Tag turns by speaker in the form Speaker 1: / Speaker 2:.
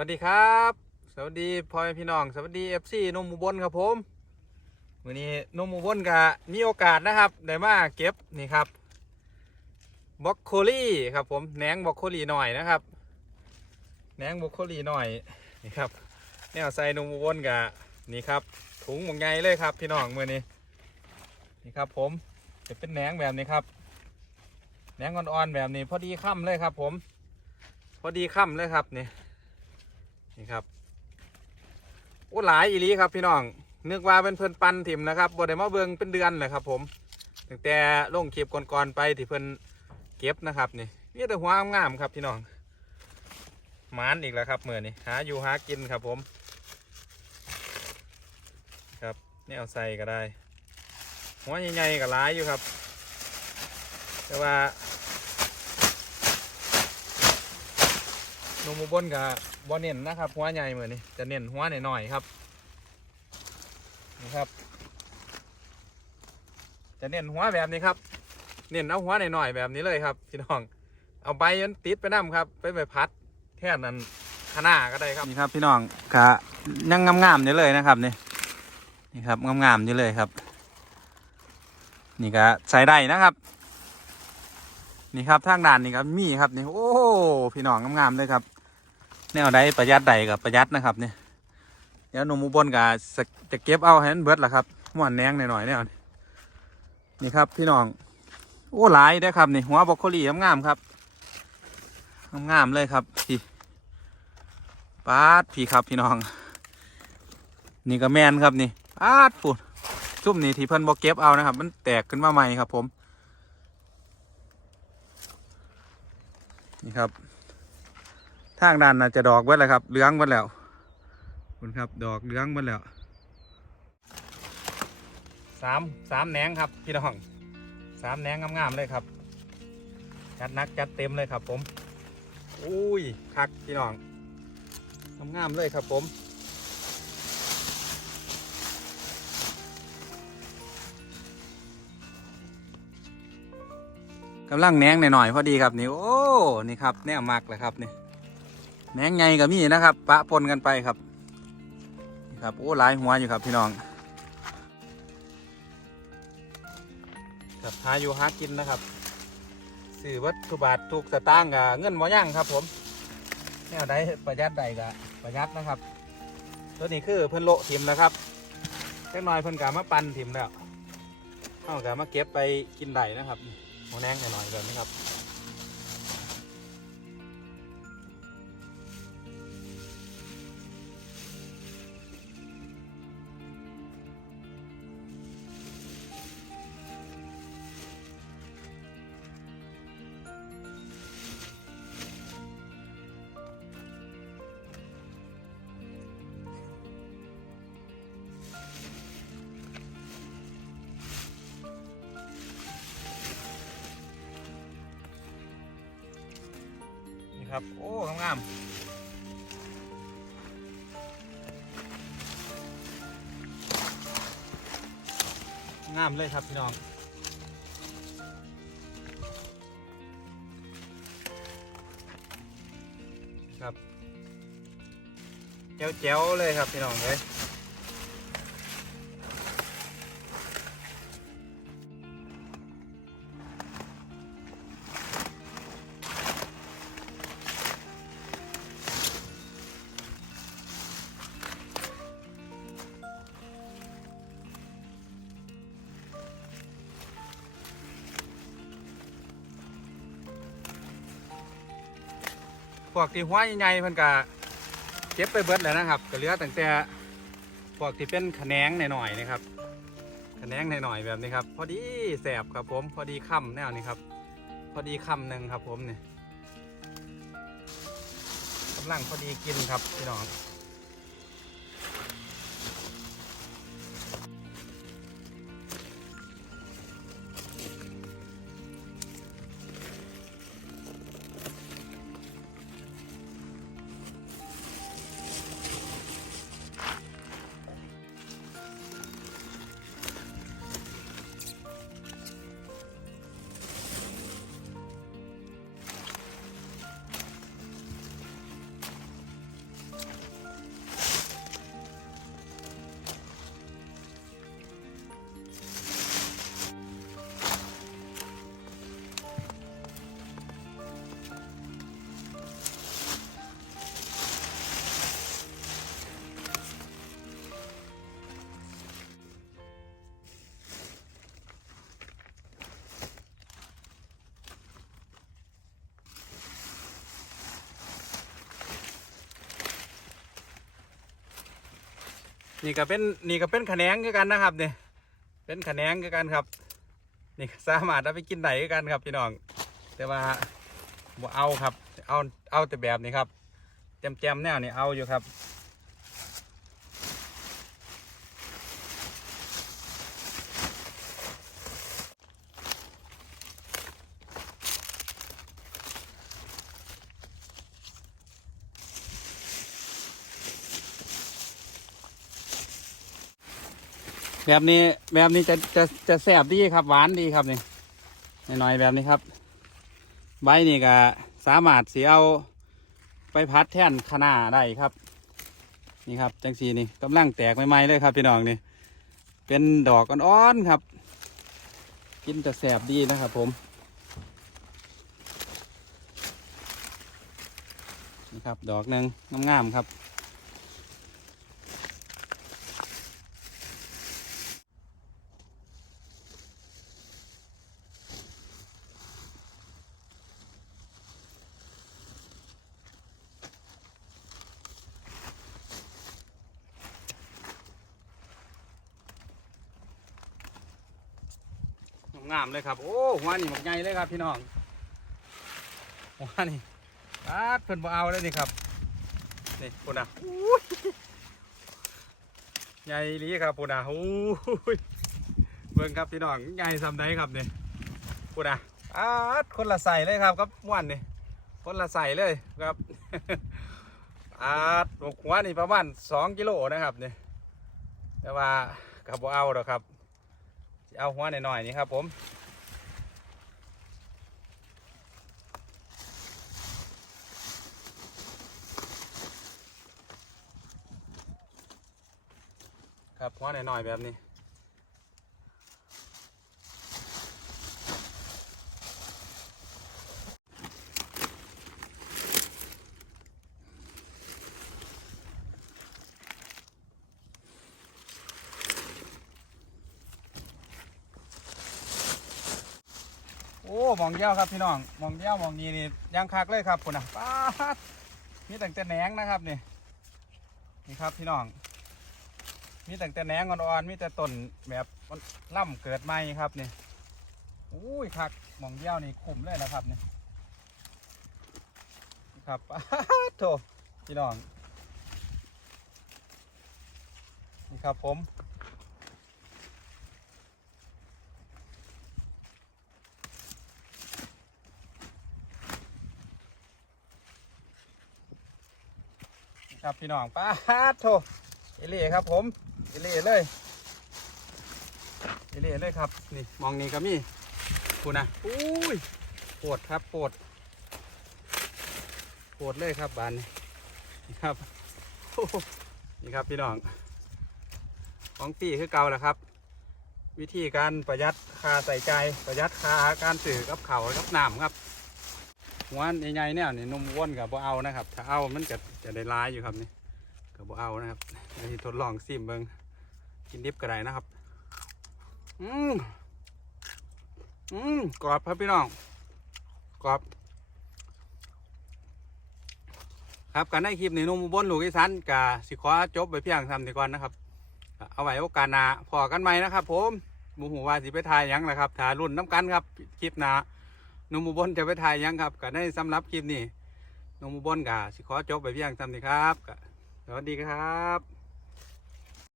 Speaker 1: วัสดีครับ สวัสดีพ่อแม่พี่น้อง สวัสดีเอฟซีนมหมูบนครับผมวันนี้นมหมูบนกะมีโอกาสนะครับได้มาเก็บนี่ครับบล็อกโคลี่ครับผมแหนงบล็อกโคลี่หน่อยนะครับแหนงบล็อกโคลี่หน่อยนี่ครับแนวใส่นมหมูบนกะนี่ครับถุงหมวงใหญ่เลยครับพี่น้องมือนี้นี่ครับผมจะเป็นแหนงแบบนี้ครับแหนงอ่อนๆแบบนี้ พอดีค่ำเลยครับผม พอดีค่ำเลยครับนี่ นี่ครับโอ้หลายอีลีครับพี่น้องนึกว่าเป็นเพิ่นปันถิ่มนะครับบ่ได้มาเบิงเป็นเดือนเลยครับ ผมตั้งแต่ลงคลิปก่อนๆไปที่เพิ่นเก็บนะครับนี่มีแต่หัวงามๆครับพี่น้องหมานอีกแล้วครับเมื่อนี้หาอยู่หากินครับผม ครับนี่เอาใส่ก็ได้ หัวใหญ่ๆก็หลายอยู่ครับ แต่ว่า นมบลกับ บอเน้นนะครับ หัวใหญ่เหมือนนี่จะเน้นหัวหน่อยๆครับนี่ครับ จะเน้นหัวแบบนี้ครับ เน้นเอาหัวหน่อยๆแบบนี้เลยครับพี่น้อง เอาใบยันติดไปน้ำครับ ไปไปพัดแค่นั้นขนาก็ได้ครับนี่ครับ พี่น้องกะยังงามๆอยู่เลยนะครับนี่นี่ครับงามๆอยู่เลยครับ นี่ก็ใส่ได้นะครับ นี่ครับทางด่านนี่ครับมีครับนี่โอ้พี่น้องงามๆเลยครับ แนวใดประหยัดใดกับประหยัดนะครับเนี่ยเดี๋ยวหนมอุบลกับจะเก็บเอาให้มันเบิดละครับหมวนแนงหน่อยๆเนี่ยนี่ครับพี่น้อง โอ้หลายได้ครับนี่หัวบรอกโคลีงามๆครับงามๆเลยครับพี่ปาดพี่ครับพี่น้อง นี่ก็แมนครับนี่ปาดปุ่นซุ่มนี่ที่เพิ่นบอกเก็บเอานะครับ มันแตกขึ้นมาใหม่ครับผม นี่ครับ ทางด้านน่าจะดอกเบิดแล้วครับเหลืองเบิดแล้วคุณครับดอกเหลืองเบิดแล้วสามสามแหนงครับพี่น้องสามแหนงงามๆเลยครับ จัดหนักจัดเต็มเลยครับผมอุ้ยคักพี่น้องงามๆเลยครับผมกำลังแหนงหน่อยๆพอดีครับนี่โอ้นี่ครับแนวมักเลยครับนี่ แหนงไงกับมีนะครับ ปะปนกันไปครับครับโอ้หลายหัวอยู่ครับพี่น้องครับหาอยู่หากินนะครับสื่อวัตถุบาทถูกสตางค์กับเงินหมอย่างครับ ผมแนวใดประหยัดใดกับประหยัดนะครับตัวนี้คือเพิ่นโละทิมแล้วครับเล็กน้อยเพิ่นกามาปั่นทิมแล้วเอากามาเก็บไปกินได้นะครับหัวแนงหน่อยๆแบบนี้ครับ ครับ โอ้งามงามเลยครับพี่น้องครับเจ๋วๆเลยครับพี่น้องเลย พวกที่หัวใหญ่ๆเพิ่นก็เก็บไปเบิดแล้วนะครับก็เหลือตั้งแต่พวกที่เป็นขแขนงหน่อยๆนะครับขแขนงหน่อยๆแบบนี้ครับ พอดีแสบครับผม พอดีค่ำแนวนี้ครับ พอดีค่ำหนึ่งครับผมเนี่ยกำลังพอดีกินครับพี่น้อง นี่ก็เป็นนี่ก็เป็นขแขนงคือกันนะครับเนี่ยเป็นขแขนงคือกันครับ นี่สามารถเอาไปกินไหนกันครับพี่น้อง แต่ว่าบ่เอาครับ เอาเอาแต่แบบนี้ครับแจมแจมแนวนี่เอาอยู่ครับ แบบนี้แบบนี้จะจะจะแสบดีครับหวานดีครับนี่หน่อยๆแบบนี้ครับ ใบนี่ก็สามารถสีเอาไปพัดแท่นคะน้าได้ครับ นี่ครับจังสีนี่กำลังแตกใหม่ๆเลยครับพี่น้องนี่ เป็นดอกอ่อนๆครับ กินจะแสบดีนะครับผมนี่ครับดอกหนึ่งงามๆครับ งามเลยครับ โอ้หัวนี่หมกใหญ่เลยครับพี่น้องหัวนี่ปาดเพิ่นบ่เอาเลยนี่ครับนี่ปุ่นอะอู้ยใหญ่ลีครับปุ่นอะอู้ยเบิ่งครับพี่น้องใหญ่สำไดครับนี่ปุ่นอะปาดคนละใส่เลยครับครับม้วนนี่คนละใส่เลยครับปาดหัวนี่ประมาณสองกิโลนะครับนี่แต่ว่ากับบ่เอาหรอกครับสิ เอาหัวหน่อยๆนี่ครับผมครับหัวหน่อยๆแบบนี้ มองเดียวครับพี่น้องมองเดียวมองนี้นี่ยังคักเลยครับคุณนะป้ามีแต่แต่แหนงนะครับนี่นี่ครับพี่น้อง มีแต่แต่แหนงอ่อนๆมีแต่ต้นแบบล่ำเกิดใหม่ครับนี่อุ้ยคักมองเดียวนี่คุ้มเลยนะครับนี่นี่ครับโถพี่น้องนี่ครับผม ครับพี่น้องป้าดโถเอเล่ครับผมเอเล่เลยเอเล่เลยครับนี่มองนี่ก็มีคุณนะอุ้ยปวดครับปวดปวดเลยครับบานนี่ครับนี่ครับพี่น้องของปีคือเก่าแหละครับ วิธีการประหยัดค่าใส่ใจประหยัดค่าการสื่อกับเขากับน้ำครับ หัวใหญ่ๆเนี่ยนี่นมว้นกับบ่เอานะครับ ถ้าเอามันจะจะได้ร้ายอยู่ครับนี่กับบ่เอานะครับเดี๋ยวที่ทดลองซิมเบิงกินดิบก็ได้นะครับ อืมอืมกรอบครับพี่น้องกรอบ ครับการได้คลิปนี้นมอุบนลูกอีสานกะสิขอจบไปเพียงทำดีก่อนนะครับ เอาไว้โอกาสหน้าพอกันไหมนะครับ ผมมูหูว่าสิไปทายยังแหละครับถ้ารุ่นน้ำกันครับคลิปหน้า หนุ่มอุบลจะไปถ่ายยังครับก็ได้สำหรับคลิปนี้หนุ่มอุบลก็สิขอจบไปเพียงเท่านี้ครับก็สวัสดีครับ